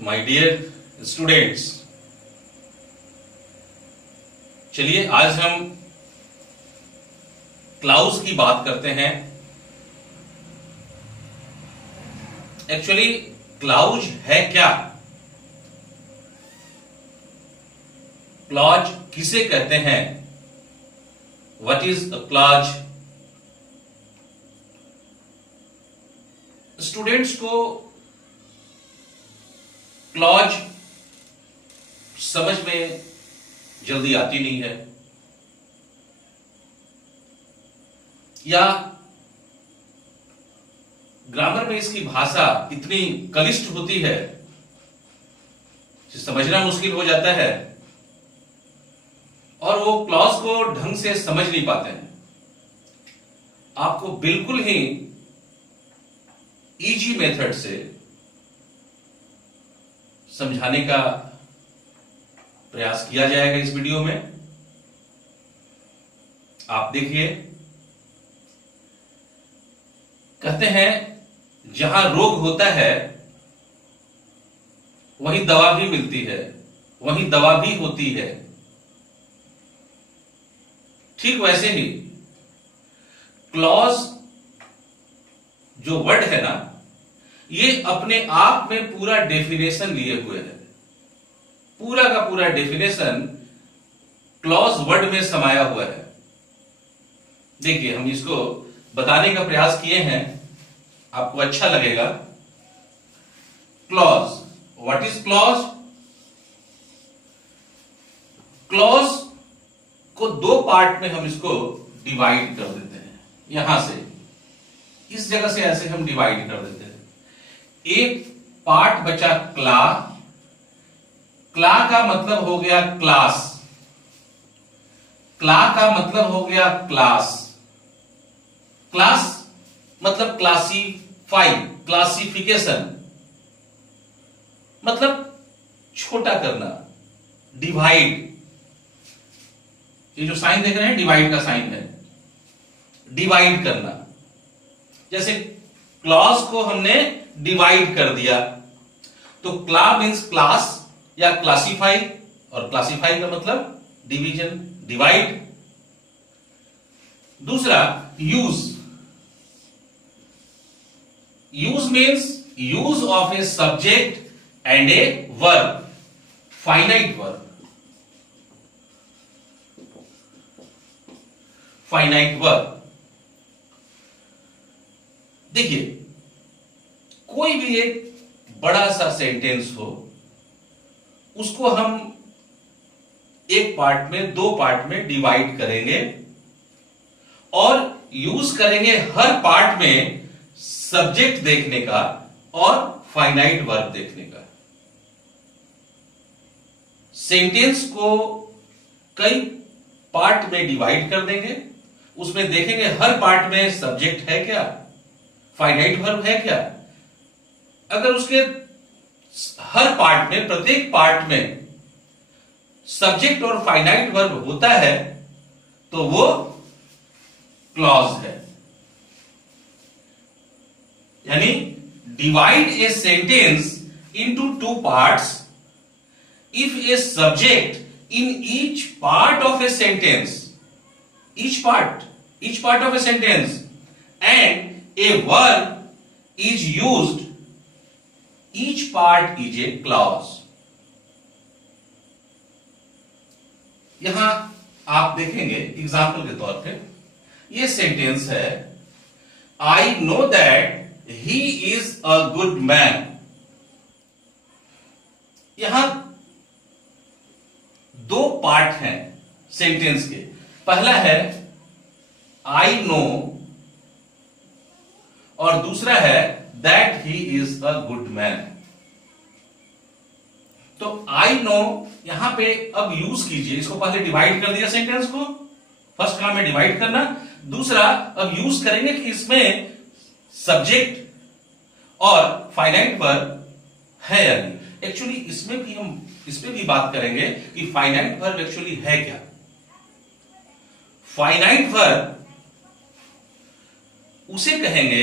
My dear students, चलिए आज हम क्लाउज की बात करते हैं। एक्चुअली क्लाउज है क्या? क्लॉज किसे कहते हैं? What is a clause? Students को क्लॉज समझ में जल्दी आती नहीं है, या ग्रामर में इसकी भाषा इतनी क्लिष्ट होती है कि समझना मुश्किल हो जाता है और वो क्लॉज को ढंग से समझ नहीं पाते हैं। आपको बिल्कुल ही इजी मेथड से समझाने का प्रयास किया जाएगा इस वीडियो में। आप देखिए, कहते हैं जहां रोग होता है वहीं दवा भी मिलती है, वहीं दवा भी होती है। ठीक वैसे ही क्लॉज जो वर्ड है ना, ये अपने आप में पूरा डेफिनेशन लिए हुए है। पूरा का पूरा डेफिनेशन क्लॉज वर्ड में समाया हुआ है। देखिए, हम इसको बताने का प्रयास किए हैं, आपको अच्छा लगेगा। Clause, what is clause? Clause को दो पार्ट में हम इसको डिवाइड कर देते हैं। यहां से इस जगह से ऐसे हम डिवाइड कर देते हैं। एक पार्ट बचा क्ला। क्ला का मतलब हो गया क्लास। क्ला का मतलब हो गया क्लास। क्लास मतलब क्लासीफाई, क्लासिफिकेशन मतलब छोटा करना, डिवाइड। ये जो साइन देख रहे हैं, डिवाइड का साइन है, डिवाइड करना। जैसे क्लॉज को हमने डिवाइड कर दिया, तो क्ला मीन्स क्लास या क्लासीफाई, और क्लासीफाई का मतलब डिवीजन, डिवाइड। दूसरा use. Use means use of a subject and a verb, finite verb, finite verb. देखिए, कोई भी एक बड़ा सा सेंटेंस हो, उसको हम एक पार्ट में, दो पार्ट में डिवाइड करेंगे और यूज करेंगे हर पार्ट में सब्जेक्ट देखने का और फाइनाइट वर्ब देखने का। सेंटेंस को कई पार्ट में डिवाइड कर देंगे, उसमें देखेंगे हर पार्ट में सब्जेक्ट है क्या, फाइनाइट वर्ब है क्या। अगर उसके हर पार्ट में, प्रत्येक पार्ट में सब्जेक्ट और फाइनाइट वर्ब होता है तो वो क्लॉज है। यानी divide a sentence into two parts if a subject in each part of a sentence, each part of a sentence and a verb is used, each part is a clause। यहां आप देखेंगे example के तौर पे, ये sentence है, I know that he is a good man. यहां दो पार्ट हैं सेंटेंस के। पहला है आई नो और दूसरा है that he is a good man. तो आई नो यहां पे अब यूज कीजिए, इसको पहले डिवाइड कर दिया सेंटेंस को, फर्स्ट काम है डिवाइड करना। दूसरा अब यूज करेंगे कि इसमें सब्जेक्ट और फाइनाइट वर्ब है या नहीं। एक्चुअली इसमें भी हम इस पे भी बात करेंगे कि फाइनाइट वर्ब एक्चुअली है क्या। फाइनाइट वर्ब उसे कहेंगे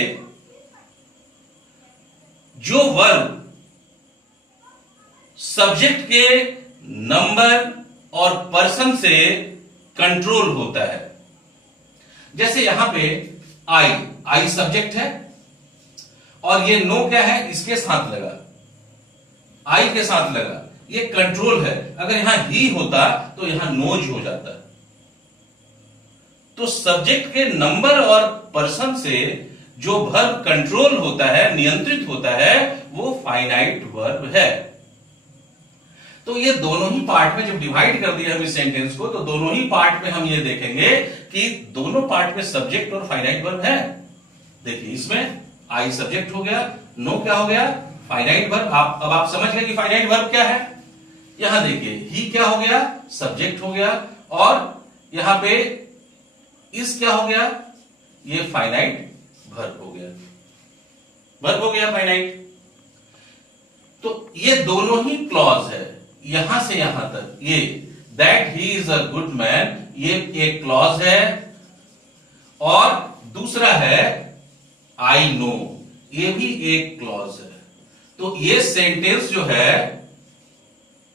जो वर्ब सब्जेक्ट के नंबर और पर्सन से कंट्रोल होता है। जैसे यहां पे आई सब्जेक्ट है और ये नो क्या है, इसके साथ लगा, आई के साथ लगा, ये कंट्रोल है। अगर यहां ही होता तो यहां नोज हो जाता। तो सब्जेक्ट के नंबर और पर्सन से जो वर्ब कंट्रोल होता है, नियंत्रित होता है, वो फाइनाइट वर्ब है। तो ये दोनों ही पार्ट में जब डिवाइड कर दिया हम इस सेंटेंस को, तो दोनों ही पार्ट में हम ये देखेंगे कि दोनों पार्ट में सब्जेक्ट और फाइनाइट वर्ब है। देखिए इसमें आई सब्जेक्ट हो गया, नो क्या हो गया, फाइनाइट वर्ब। अब आप समझ गए कि फाइनाइट वर्ब क्या है। यहां देखिए ही क्या हो गया, सब्जेक्ट हो गया, और यहां पे इस क्या हो गया, ये फाइनाइट वर्ब हो गया, वर्ब हो गया फाइनाइट। तो ये दोनों ही क्लॉज है, यहां से यहां तक। ये that he is a good man, ये एक क्लॉज है, और दूसरा है आई नो, ये भी एक क्लॉज है। तो ये सेंटेंस जो है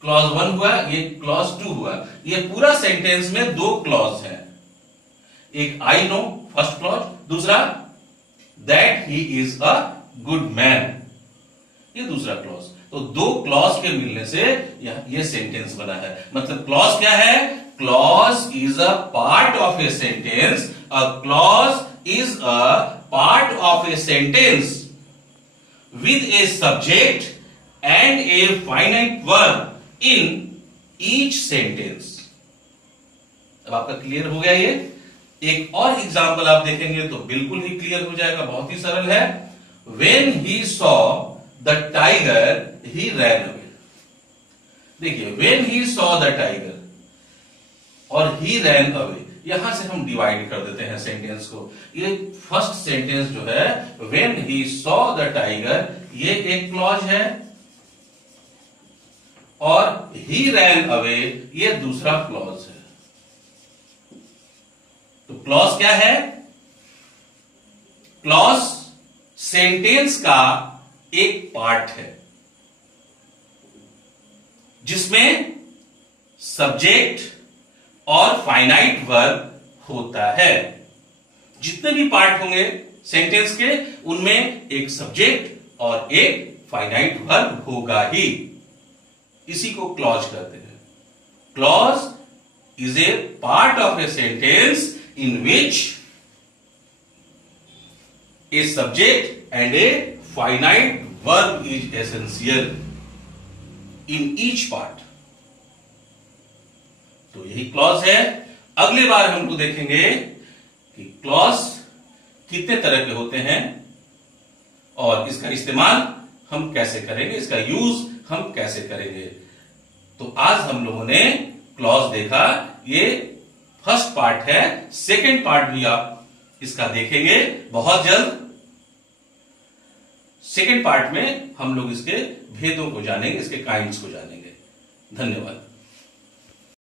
क्लॉज 1 हुआ, ये क्लॉज 2 हुआ। ये पूरा सेंटेंस में दो क्लॉज है, एक आई नो फर्स्ट क्लॉज, दूसरा that he is a good man, ये दूसरा क्लॉज। तो दो क्लॉज के मिलने से ये सेंटेंस बना है। मतलब क्लॉज क्या है, clause is a part of a sentence, a clause is a part of a sentence with a subject and a finite verb in each sentence। अब आपका क्लियर हो गया ये। एक और एग्जांपल आप देखेंगे तो बिल्कुल ही क्लियर हो जाएगा, बहुत ही सरल है। When he saw the tiger, he ran away। देखिए when he saw the tiger और he ran away, यहां से हम डिवाइड कर देते हैं सेंटेंस को। ये फर्स्ट सेंटेंस जो है when he saw the tiger, ये एक क्लॉज है, और he ran away ये दूसरा क्लॉज है। तो क्लॉज क्या है, क्लॉज सेंटेंस का एक पार्ट है जिसमें सब्जेक्ट और फाइनाइट वर्ब होता है। जितने भी पार्ट होंगे सेंटेंस के, उनमें एक सब्जेक्ट और एक फाइनाइट वर्ब होगा ही। इसी को क्लॉज कहते हैं। Clause is a part of a sentence in which a subject and a finite verb is essential in each part. तो यही क्लॉज है। अगली बार हम लोग देखेंगे कि क्लॉज कितने तरह के होते हैं और इसका इस्तेमाल हम कैसे करेंगे, इसका यूज हम कैसे करेंगे। तो आज हम लोगों ने क्लॉज देखा, ये फर्स्ट पार्ट है। सेकंड पार्ट भी आप इसका देखेंगे बहुत जल्द। सेकंड पार्ट में हम लोग इसके भेदों को जानेंगे, इसके काइंड्स को जानेंगे। धन्यवाद।